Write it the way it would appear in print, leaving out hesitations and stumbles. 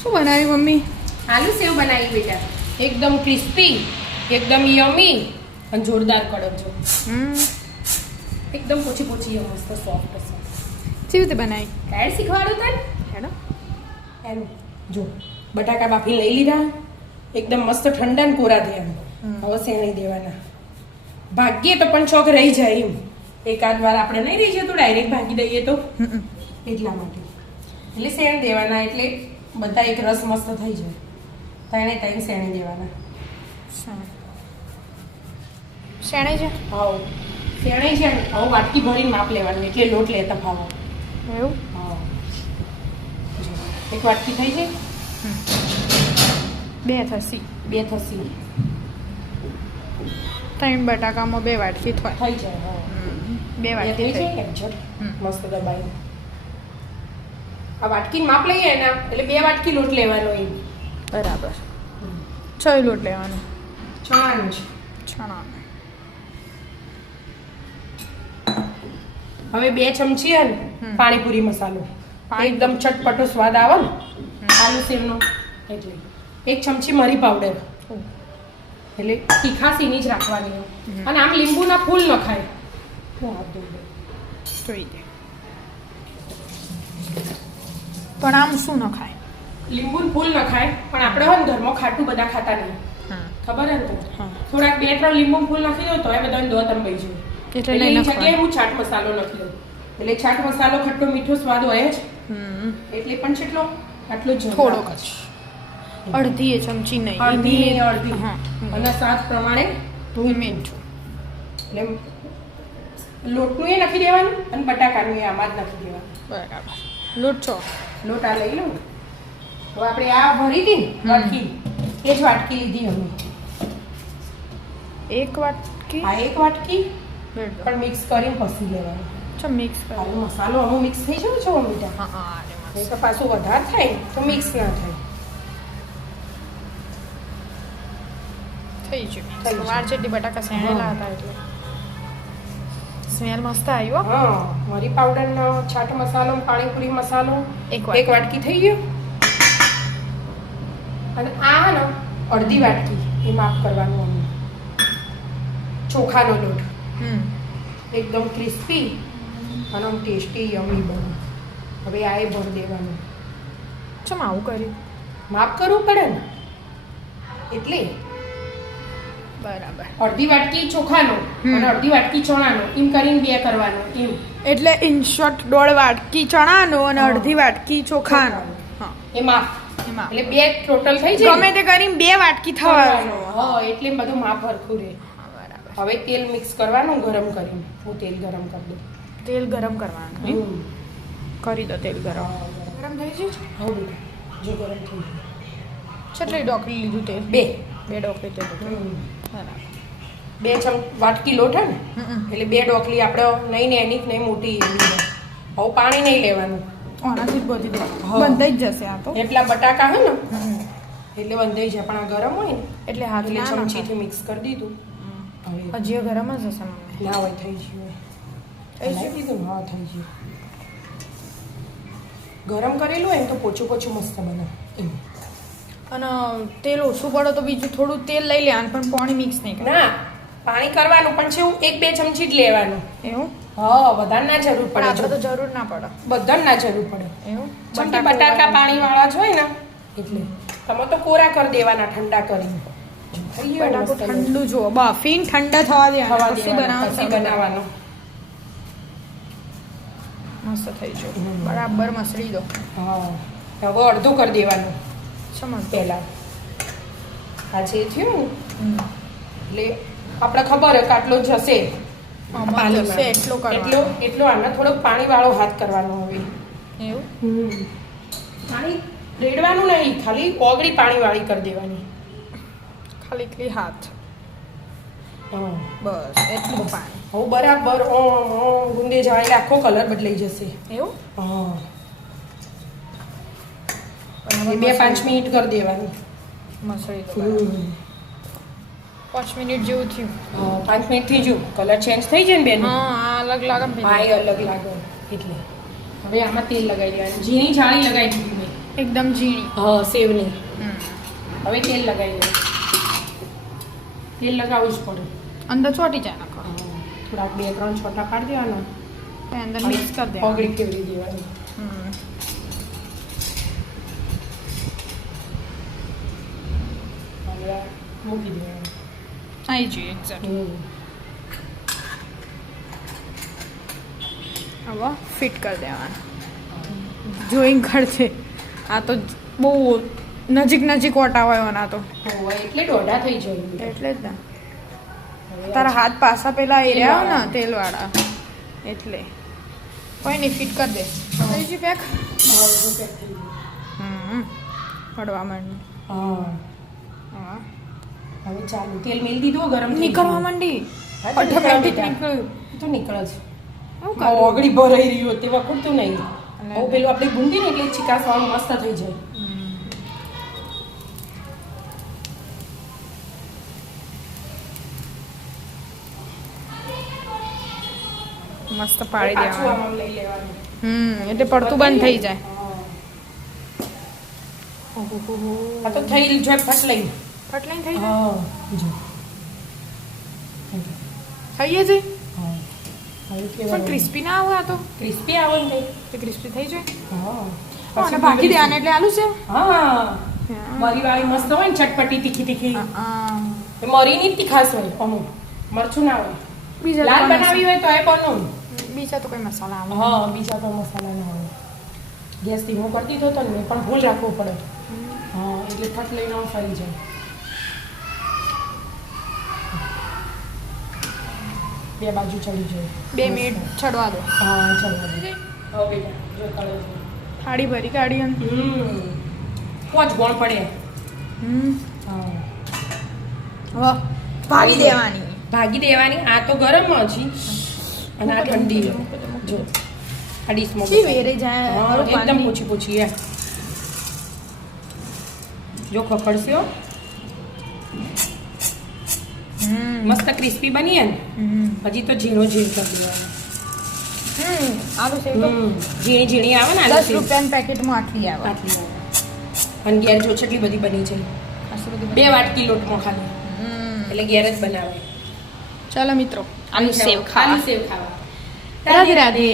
શું બનાવ્યું મમ્મી? આલુ સેવ બનાવી બેટા, એકદમ ક્રિસ્પી, એકદમ યમી અને જોરદાર કડક જો. એકદમ પોચી પોચી મસ્ત સોફ્ટ હશે. કેવી રીતે બનાવી? કાંઈ શીખવાડું તને હેડો. એનું જો બટાકા બાફી લઈ લીધા, એકદમ મસ્ત ઠંડા ને કોરા થયા. હવે શેણી દેવાના. ભાગીએ તો પણ ચોક રહી જાય એમ, એકાદ વાર આપણે નહીં રહી જતું ડાયરેક્ટ ભાગી દઈએ તો, એટલા માટે એટલે શેણ દેવાના, એટલે બધા એક રસ મસ્ત થઈ જાય. ત્રણે ત્રણ શેણી દેવાના. શેણાઈ છે? હા શેણાઈ છે. હવે વાટકી ભરીને માપ લેવાનું, એટલે લોટ લેતા ફાવો. એવું? હા એક વાટકી થઈ જાય. બે થશી. બે થશી. 3 બટાકામાં 2 વાટકી થઈ જાય. હા 2 વાટકી થઈ થઈ. જાય કેમ મસ્ત દબાઈ. આ વાટકી માપ લઈએ ને એટલે 2 વાટકી લોટ લેવાનો એમ. બરાબર. 6 લોટ લેવાનો. ચણાનો છે. ચણાનો. હવે 2 ચમચી હે ને પાણીપુરી મસાલો, એકદમ ચટપટો સ્વાદ આવે ને આલુ સેવનો, એટલે 1 ચમચી મરી પાવડર, એટલે તીખાસીની જ રાખવાની. અને આમ લીંબુના ફૂલ ન ખાય. જોઈ દે. પણ આમ શું ન ખાય? લીંબુનું ફૂલ ન ખાય, પણ આપણે હોય ને ઘરમાં ખાટું બધા ખાતા નહીં, ખબર હે ને? થોડાક 2-3 લીંબુ ફૂલ નાખી દો તો એ બધાને દો તમે ભાઈ જોઈએ. એટલે એ જગ્યાએ હું ચાટ મસાલો નાખી દઉં, એટલે ચાટ મસાલો ખટ્ટો મીઠો સ્વાદ હોય જ, એટલે પણ કેટલો આટલો જ થોડોક જ, અડધી ચમચી નહીં, અડધી અને સ્વાદ પ્રમાણે મીઠું. એટલે લોટનું એ નાખી દેવાનું અને બટાકાનું એ આમાં જ નાખી દેવાનું. બરાબર. લોટ છો? લોટ આ લઈ લઉં. હવે આપણે આ ભરી હતી ને વાટકી, એ જ વાટકી લીધી અમે. 1 વાટકી? આ 1 વાટકી પણ મિક્સ કરીને પસી લેવાનું. ચો મિક્સ કરો. આનો મસાલો અમુક મિક્સ થઈ જાય છો મીઠા. હા નહીં તો પાછું વધારે થાય તો મિક્સ ના થાય. થઈ ગયું. વાર જેટલી બટાકા શેણેલા હતા એટલે સ્મેલ મસ્ત આવ્યો. હા મરી પાવડરનો ચાટ મસાલો, પાણીપુરી મસાલો 1 વાટકી થઈ ગયો. અને આ ને અડધી વાટકી એ માફ કરવાનું અમને ચોખાનો લોટ, એકદમ ક્રિસ્પી અને આમ ટેસ્ટી યમી બને. હવે આ એ ભરી દેવાનું. ચમ આવું કર્યું? માફ કરવું પડે ને એટલે. બરાબર. અડધી વાટકી ચોખાનો અને અડધી વાટકી ચણાનો એમ કરીને 2 કરવાનો એમ. એટલે ઇન શોર્ટ 1.5 વાટકી ચણાનો અને અડધી વાટકી ચોખાનો. હા એ માફ. એમાં એટલે 2 ટોટલ થઈ જાય. ગમે તે કરીને 2 વાટકી થવાનો. હા એટલે બધું માપ હરખું રહે. બરાબર. હવે તેલ મિક્સ કરવાનું ગરમ કરીને. હું તેલ ગરમ કરી દઉં. તેલ ગરમ કરવાનું. કરી દો તેલ ગરમ. ગરમ થઈ ગયું? હા બેટા જો ગરમ થઈ ગયું. કેટલી ડોકલી લીધું તેલ? 2 ડોકલી તેલ લીધું. બરાબર. 2 વાટકી લોટ હે ને એટલે 2 ડોકલી આપણે નહીં ને એની નહીં મોટી એવી. હવે પાણી નહીં લેવાનું. આનાથી જ બધી દે બંધાઈ જ જશે આ તો. એટલા બટાકા હે ને એટલે બંધાઈ જાય, પણ આ ગરમ હોય ને એટલે હાથ એટલે ના ચમચીથી મિક્સ કરી દીધું. હવે હજી ગરમ જ હશે મમ્મી. ના હોય થઈ ગયું. થઈ દીધું? હા થઈ ગયું. ગરમ કરેલું હોય ને તો પોચું પોચું મસ્ત બને એમ. અને તેલ ઓછું પડે તો બીજું થોડું તેલ લઈ લેવાનું, પણ પાણી મિક્સ નહીં કરવાનું. ના પાણી કરવાનું પણ છે 1-2 ચમચી જ લેવાનું. એવું? હા વધારે ના જરૂર પણ આપણે પડે. તો જરૂર ના પડે. બધાને ના જરૂર પડે. એવું? જેમ કે બટાકા પાણી વાળા જ હોય ને એટલે તમે તો કોરા કરી દેવાના ઠંડા કરીને. બટાકો ઠંડુ જો બાફીને ઠંડા થવા દેવાનું. પછી બનાવવાનું. મસ્ત થઈ ગયું. બરાબર મસળી દો. હા હવે અડધું કરી દેવાનું સમજ પહેલા. આ જે થયું ને એટલે આપણે ખબર હોય કે આટલો જશે એટલો આને થોડોક પાણી વાળો હાથ કરવાનો. હવે એવું પાણી રેડવાનું નહીં, ખાલી ઓગળી પાણી વાળી કરી દેવાની. ખાલી એટલી હાથ. હા બસ એટલું પાણી. હવે બરાબર ગુંદે જાય એટલે આખો કલર બદલાઈ જશે. એવું? હા 2-5 મિનિટ કરી દેવાનું. મસળી દો. 5 મિનિટ જેવું થયું. 5 મિનિટ થઈ ગયું. કલર ચેન્જ થઈ જાય ને બેન? હા અલગ લાગે. હા એ અલગ લાગે એટલે. હવે આમાં તેલ લગાવી દેવાનું. ઝીણી જાળી લગાવી દીધી મેં. એકદમ ઝીણી હા સેવની. હમ. હવે તેલ લગાવી દે. તેલ લગાવવું જ પડે. અંદર ચોટી જાય નાખો થોડાક 2-3 છોટા પાડી દેવાનો. તો અંદર મિક્સ કરી દેવાનું પગડી ફેરવી દેવાની. હમ. હવે મૂકી દેવાનું. આવી જોઈએ એક્ઝેક્ટ હવે ફિટ કરી દેવાનું જોઈંગ કરશે આ તો બહુ નજીક નજીક ઓટા હોય એના તો હોય એટલે દોઢા થઈ જાય. એટલે જ ને તારા હાથ પાસા પેલા એ રહ્યા હોય ને તેલવાળા એટલે કોઈ નહીં ફિટ કરી દે બીજી પેક પડવા માંડી હા હા હવે ચાલુ તેલ મેલ દીધું ગરમ થઈ નીકળવા ગયું. માંડી હા, તો ઓટોમેટિક નીકળ્યું. નીકળ્યું તો નીકળે છે. શું કરું ઓગળી ભરાઈ રહ્યું તે વખતું નહીં. અને હવે પેલું આપણે ગુંદી ને એટલે ચિકાસ વાળું મસ્ત થઈ જાય. મસ્ત પાડી પાછું દેવાનું આમાં લઈ લેવાનું. એટલે પડતું બંધ થઈ જાય હા. આ તો થઈ જો ફટ લઈ. ફટલાઈ થઈ જાય હા જો થઈએ છે હા હવે પણ કેવું ક્રિસ્પી ના આવે આ તો ક્રિસ્પી આવે ને તે ક્રિસ્પી થઈ જાય હા અને ભાગી દેવાને એટલે આલુ છે હા મરી વાળી મસ્ત હોય ને ચટપટી તીખી તીખી હા મરીની જ તીખાશ હોય અમુક મરચું ના હોય. બીજા લાલ તો બનાવી હોય તો એ બનો. બીજા તો કોઈ મસાલા આવે હા બીજા તો મસાલા ના હોય. ગેસ ધીમો કરી દીધો તો ને પણ ભૂલ રાખવું પડે. હા એટલે ફટ લઈને આમ ફરી જાય. બે બાજુ ચડી જાય. 2 મિનિટ છડવા દો હા ચાલો હવે બેટા જો તળે છે. થાળી ભરી કાઢી અને પોચ ગોળ પડે. હા હવે ભાગી દેવાની ભાગી દેવાની. આ તો ગરમ હજી અને આ ઠંડી જો આ ડીશમાં શી વેરે જાય હા, મારું એકદમ પાણી. પૂછી પૂછી જો ખખડશે હો. મસ્ત ક્રિસ્પી બની ને હજી તો ઝીણો ઝીણ કરી દેવાનો. આલુ સેવ તો ઝીણી ઝીણી આવે ને 10 રૂપિયાના પેકેટમાં આટલી આવે આટલી અને ઘેર જો કેટલી બધી બની છે. આટલી બધી 2 વાટકી લોટમાં ખાલી એટલે ઘેર જ બનાવે. ચાલો મિત્રો આલુ સેવ ખાવા આલુ સેવ ખાવા. રાધે રાધે